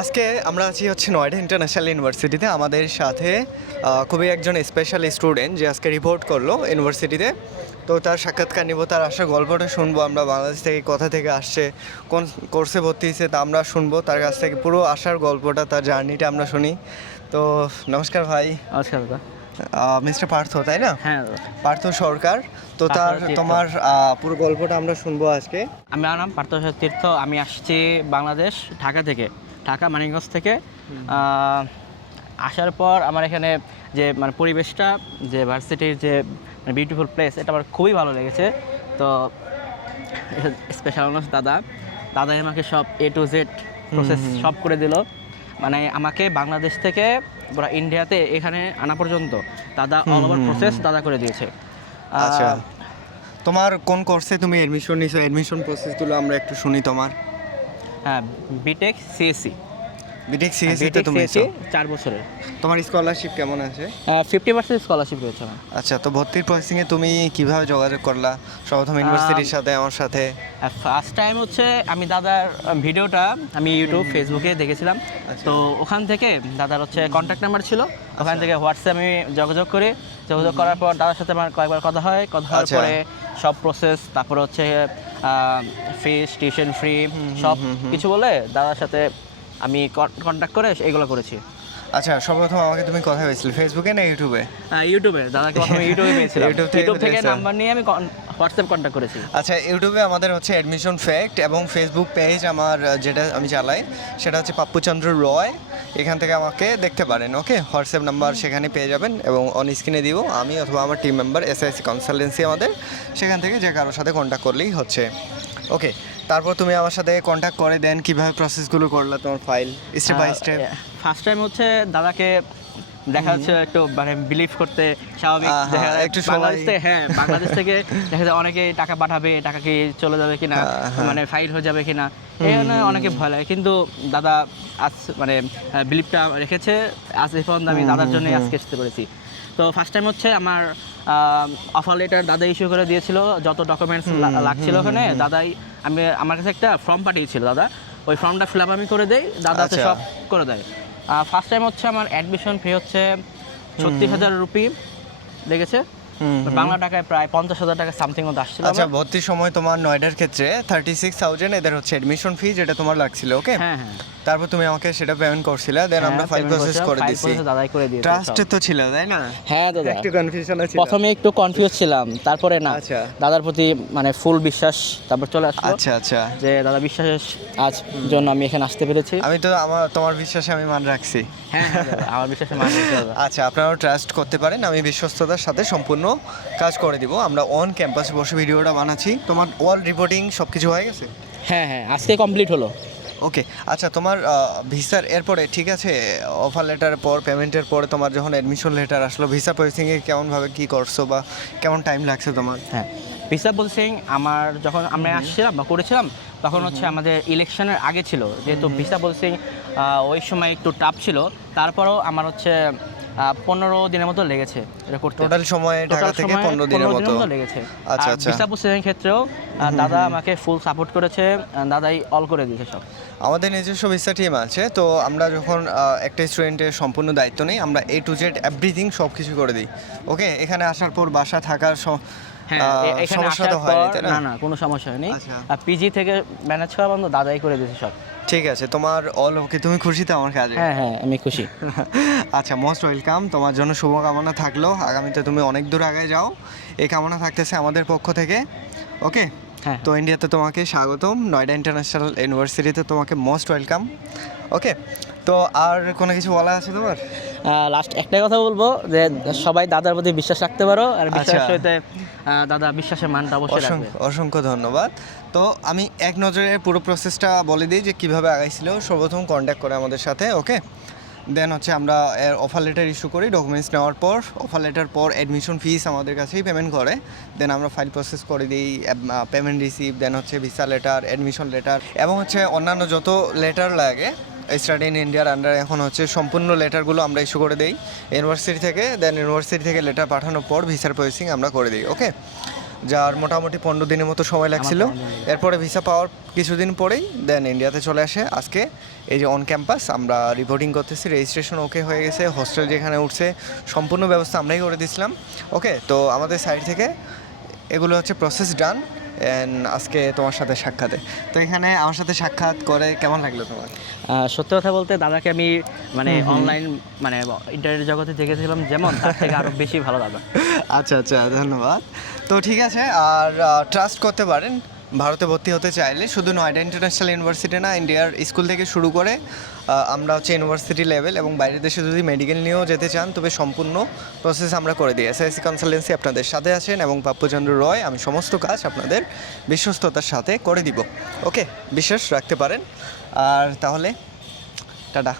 আজকে আমরা আছি হচ্ছে নয়ডা ইন্টারন্যাশনাল ইউনিভার্সিটিতে। আমাদের সাথে খুবই একজন স্পেশাল স্টুডেন্ট যে আজকে রিপোর্ট করলো ইউনিভার্সিটিতে। তো তার সাক্ষাৎকার নিব, তার আসার গল্পটা শুনবো আমরা, বাংলাদেশ থেকে কোথা থেকে আসছে, কোন কোর্সে ভর্তি হয়েছে তা আমরা শুনবো তার কাছ থেকে, পুরো আসার গল্পটা, তার জার্নিটা আমরা শুনি। তো নমস্কার ভাই। নমস্কার দাদা। মিস্টার পার্থ, তাই না? হ্যাঁ দাদা। পার্থ সরকার। তো তোমার পুরো গল্পটা আমরা শুনবো আজকে। আমার নাম পার্থ তীর্থ। আমি আসছি বাংলাদেশ, ঢাকা থেকে, ঢাকা মানিকগঞ্জ থেকে। আসার পর আমার এখানে যে পরিবেশটা, যে ভার্সিটির যে বিউটিফুল প্লেস, এটা আমার খুবই ভালো লেগেছে। তো স্পেশাল মানুষ দাদাই আমাকে সব A to Z প্রসেস সব করে দিল। আমাকে বাংলাদেশ থেকে পুরো ইন্ডিয়াতে এখানে আনা পর্যন্ত দাদা অল ওভার প্রসেস দাদা করে দিয়েছে। আচ্ছা, তোমার কোন কোর্সে তুমি এডমিশন নিছো? এডমিশন প্রসেসগুলো আমরা একটু শুনি তোমার। হ্যাঁ, বিটেক সিএসসি। বিটেক সিএসসি তে তুমি নিছো 4 বছরের। তোমার স্কলারশিপ কেমন আছে? 50% স্কলারশিপ রয়েছে আমার। আচ্ছা, তো ভর্তির প্রসেসিংয়ে তুমি কিভাবে যোগাযোগ করলা সর্বপ্রথম ইউনিভার্সিটির সাথে, আমার সাথে? ফার্স্ট টাইম হচ্ছে আমি দাদার ভিডিওটা আমি ইউটিউব ফেসবুকে দেখেছিলাম। তো ওখান থেকে দাদার হচ্ছে কন্ট্যাক্ট নাম্বার ছিল, ওখান থেকে হোয়াটসঅ্যাপ আমি যোগাযোগ করার পর দাদার সাথে আমার কয়েকবার কথা হওয়ার পরে সব প্রসেস, তারপরে হচ্ছে ফিস, টিউশন ফ্রি সব কিছু বলে দাদার সাথে আমি কন্ট্যাক্ট করে এগুলো করেছি। আচ্ছা, সর্বপ্রথম আমাকে তুমি কোথায় পেয়েছিলে, ফেসবুকে না ইউটিউবে? ইউটিউবে। দাদাকে প্রথমে ইউটিউবে পেয়েছিলাম। ইউটিউব থেকে নাম্বার নিয়ে আমি হোয়াটসঅ্যাপ কন্ট্যাক্ট করেছি। আচ্ছা, ইউটিউবে আমাদের হচ্ছে অ্যাডমিশন ফ্যাক্ট, এবং ফেসবুক পেজ আমার যেটা আমি চালাই সেটা হচ্ছে পাপ্পুচন্দ্র রয়। এখান থেকে আমাকে দেখতে পারেন। ওকে, হোয়াটসঅ্যাপ নাম্বার সেখানে পেয়ে যাবেন, এবং অন স্ক্রিনে দিব আমি অথবা আমার টিম মেম্বার, SIC কনসালটেন্সি আমাদের, সেখান থেকে যে কারোর সাথে কন্ট্যাক্ট করলেই হচ্ছে। ওকে, তারপর তুমি আমার সাথে কন্ট্যাক্ট করে দেন কীভাবে প্রসেসগুলো করলা, তোমার file step by step? First time হচ্ছে দাদাকে দেখা যাচ্ছে একটু বিলিভ করতে স্বাভাবিক, একটু বাংলাদেশ থেকে দেখা যায় অনেকে টাকা পাঠাবে, টাকা কি চলে যাবে কিনা, ফাইল হয়ে যাবে কিনা, এই জন্য অনেকে ভয় লাগে। কিন্তু দাদা আজ বিলিভটা রেখেছে, আজ এই পর্যন্ত আমি দাদার জন্য আজকে আসতে পেরেছি। তো ফার্স্ট টাইম হচ্ছে আমার অফার লেটার দাদা ইস্যু করে দিয়েছিল, যত ডকুমেন্টস লাগছিল ওখানে দাদাই, আমার কাছে একটা ফর্ম পাঠিয়েছিল দাদা, ওই ফর্মটা ফিল আপ আমি করে দেই, দাদা সব করে দেয়। ফার্স্ট টাইম হচ্ছে আমার অ্যাডমিশন ফি হচ্ছে 36,000 রুপি লেগেছে, বাংলা টাকায় প্রায় 50,000 টাকা সামথিং মতো আসছিল। আচ্ছা, ভর্তির সময় তোমার নয়ডার ক্ষেত্রে 36,000 এদের হচ্ছে অ্যাডমিশন ফি, যেটা তোমার লাগছিল। ওকে, হ্যাঁ হ্যাঁ। তারপর তুমি আমাকে সেটা পেমেন্ট করছিলে, দেন আমরা ফাইল প্রসেস করে দিয়েছি। দাদাই করে দিয়েছে। ট্রাস্ট তো ছিল, তাই না? হ্যাঁ দাদা, একটু কনফিউশন ছিল, প্রথমে একটু কনফিউজ ছিলাম, তারপরে না, আচ্ছা, দাদার প্রতি ফুল বিশ্বাস তারপর চলে আসলো। আচ্ছা আচ্ছা, যে দাদা বিশ্বাসের আজ জন্য আমি এখানে আসতে পেরেছি। আমি তো তোমার বিশ্বাসে আমি মান রাখছি। হ্যাঁ আমার বিশ্বাসে মান রাখছি দাদা। আচ্ছা, আপনারাও ট্রাস্ট করতে পারেন, আমি বিশ্বস্ততার সাথে সম্পূর্ণ কাজ করে দিব। আমরা অন ক্যাম্পাসে বসে ভিডিওটা বানাচ্ছি। তোমার ওয়াল রিপোর্টিং সব কিছু হয়ে গেছে? হ্যাঁ হ্যাঁ, আজকে কমপ্লিট হলো। ওকে, আচ্ছা, তোমার ভিসার এরপরে ঠিক আছে, অফার লেটার পর, পেমেন্টের পরে তোমার যখন অ্যাডমিশন লেটার আসলো, ভিসা প্রসেসিংয়ে কেমনভাবে কী করছো বা কেমন টাইম লাগছে তোমার? হ্যাঁ, ভিসা প্রসেসিং আমার যখন আমরা আসছিলাম বা করেছিলাম তখন হচ্ছে আমাদের ইলেকশনের আগে ছিল, যেহেতু ভিসা প্রসেসিং ওই সময় একটু টাফ ছিল, তারপরেও আমার হচ্ছে 15 দিনের মতো লেগেছে এটা করতে। টোটাল সময় ঢাকা থেকে 15 দিনের মতো লেগেছে। আচ্ছা আচ্ছা, ভিসা প্রসেসিং ক্ষেত্রেও দাদা আমাকে ফুল সাপোর্ট করেছে, দাদাই অল করে দিয়েছে সব। আমাদের নিজস্ব ভিসা টিম আছে, তো আমরা যখন একটা স্টুডেন্টের সম্পূর্ণ দায়িত্ব নেই, আমরা A to Z এভরিথিং সব কিছু করে দিই। ওকে, এখানে আসার পর বাসা থাকার সমস্যা তো হয়নি, তাই না? না, কোনো সমস্যা হয়নি। পিজি থেকে ম্যানেজ করা বন্ধ, দাদাই করে দিয়েছে সব। ঠিক আছে, তোমার অল ওকে, তুমি খুশি তো আমার কাজে? হ্যাঁ হ্যাঁ, আমি খুশি। আচ্ছা, মোস্ট ওয়েলকাম, তোমার জন্য শুভকামনা থাকলো, আগামীতে তুমি অনেক দূর আগে যাও, এই কামনা থাকতেছে আমাদের পক্ষ থেকে। ওকে, হ্যাঁ, তো ইন্ডিয়াতে তোমাকে স্বাগতম, নয়ডা ইন্টারন্যাশনাল ইউনিভার্সিটিতে তোমাকে মোস্ট ওয়েলকাম। ওকে, তো আর কোনো কিছু বলা আছে তোমার? লাস্ট একটাই কথা বলবো, যে সবাই দাদার প্রতি বিশ্বাস রাখতে পারো, আর বিশ্বাস হইতে দাদা বিশ্বাসের মানটা অবশ্যই রাখবে। অসংখ্য ধন্যবাদ। তো আমি এক নজরে পুরো প্রসেসটা বলে দিই যে কীভাবে আগাইছিল। সর্বপ্রথম কন্ট্যাক্ট করে আমাদের সাথে। ওকে, দেন হচ্ছে আমরা অফার লেটার ইস্যু করি, ডকুমেন্টস নেওয়ার পর অফার লেটার পর অ্যাডমিশন ফিস আমাদের কাছেই পেমেন্ট করে, দেন আমরা ফাইল প্রসেস করে দিই, পেমেন্ট রিসিভ, দেন হচ্ছে ভিসা লেটার, অ্যাডমিশন লেটার, এবং হচ্ছে অন্যান্য যত লেটার লাগে স্টাডি ইন ইন্ডিয়ার আন্ডার, এখন হচ্ছে সম্পূর্ণ লেটারগুলো আমরা ইস্যু করে দিই ইউনিভার্সিটি থেকে। দেন ইউনিভার্সিটি থেকে লেটার পাঠানোর পর ভিসার প্রসেসিং আমরা করে দিই। ওকে, যার মোটামুটি 15 দিনের মতো সময় লাগছিল। এরপরে ভিসা পাওয়ার কিছুদিন পরেই দেন ইন্ডিয়াতে চলে আসে। আজকে এই যে অন ক্যাম্পাস আমরা রিপোর্টিং করতেছি, রেজিস্ট্রেশন ওকে হয়ে গেছে, হোস্টেল যেখানে উঠছে সম্পূর্ণ ব্যবস্থা আমরাই করে দিয়েছিলাম। ওকে, তো আমাদের সাইড থেকে এগুলো হচ্ছে প্রসেস ডান। আজকে তোমার সাথে সাক্ষাতে, তো এখানে আমার সাথে সাক্ষাৎ করে কেমন লাগলো তোমার? সত্যি কথা বলতে দাদাকে আমি মানে অনলাইন মানে ইন্টারনেট জগতে দেখেছিলাম যেমন, তার থেকে আরও বেশি ভালো দাদা। আচ্ছা আচ্ছা, ধন্যবাদ। তো ঠিক আছে, আর ট্রাস্ট করতে পারেন ভারতে ভর্তি হতে চাইলে। শুধু নয়ডা ইন্টারন্যাশনাল ইউনিভার্সিটি না, ইন্ডিয়ার স্কুল থেকে শুরু করে আমরা হচ্ছে ইউনিভার্সিটি লেভেল এবং বাইরের দেশে যদি মেডিকেল নিয়েও যেতে চান তবে সম্পূর্ণ প্রসেস আমরা করে দিই। এসআইসি কনসালটেন্সি আপনাদের সাথে আছেন এবং পাপ্পুচন্দ্র রয়, আমি সমস্ত কাজ আপনাদের বিশ্বস্ততার সাথে করে দিব। ওকে, বিশ্বাস রাখতে পারেন। আর তাহলে টাটা।